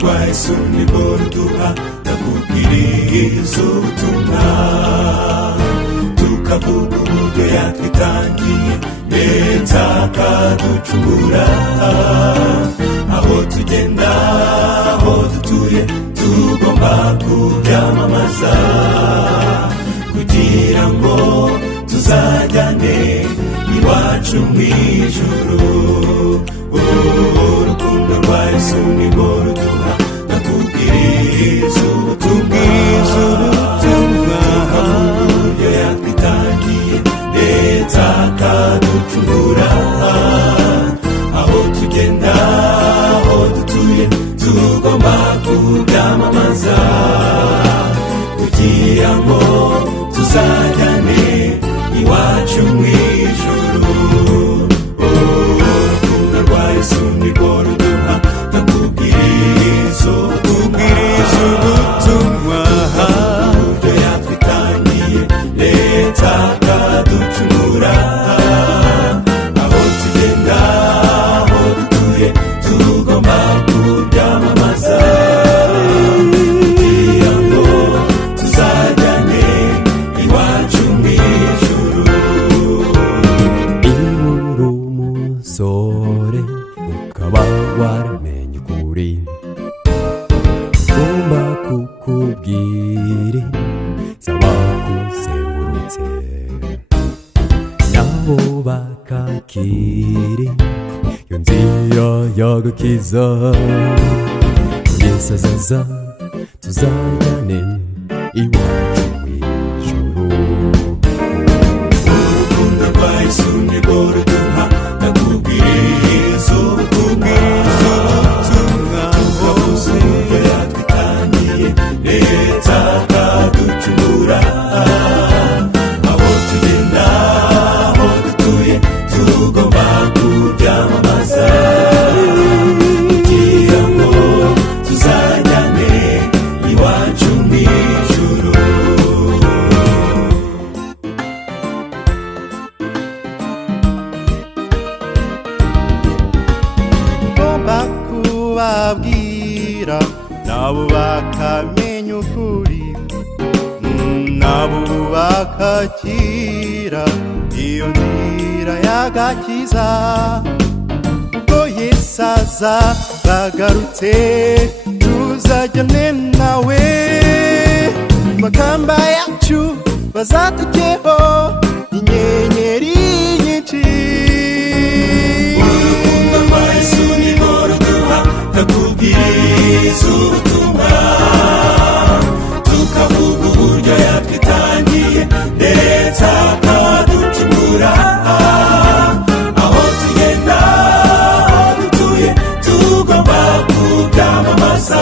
rwa Yesu nirwo ruduha ndakubwiriza ubutumwa, tukavuga uburyo yatwitangiye ndetse akaducungura. Aho tugenda aho dutuye tugomba kubyamamaza, kugira ngo tuzajyane iwacu mw'ijuru. Urukundo rwa Yesu nirwo ruduha ndakubwiriza ubutumwa, uburyo yatwitangiye ndetse akaducungura. Aho tugenda aho dutuye tugomba kubyamamaza, kugira ngo tuzajyane iwacu mw'ijuru. Urukundo rwa Yesu nirwo ruduha ndakubwiriza ubutumwa, uburyo yatwitangiye ndetse akaducungura. Aho tugenda aho dutuye tugomba kubyamamaza, kugira ngo tuzajyane iwacu mw'ijuru. Uri umusore ukaba waramenye ukuri, ugomba kukubwira z'abakuzengurutse, nabo bakakiri iyo nzira y'agakiza. Yesu azaza tuzajyane iwacu mw'ijuru. Urukundo rwa Yesu nirwo ruduha ndakubwiriza ubutumwa, tukavuza uburyo yatwitangiye ndetse akaducungura. Aho tugenda aho dutuye tugomba kubyamamaza, kugira ngo tuzajyane iwacu mw'ijuru. Ngomba kubabwira nabo bakamenya ukuri, nabo bakakira iyo nzira y'agakiza. Ubwo Yesu aza bagarutse tuzajyane nawe, makamba yacu bazatukeho inyenyeri nyinshi. Urukundo rwa Yesu nirwo ruduha ndakubwiriza ubutumwa, tukavuga uburyo yatwitangiye ndetse akaducungura. Aho tugenda aho dutuye tugomba kubyamamaza,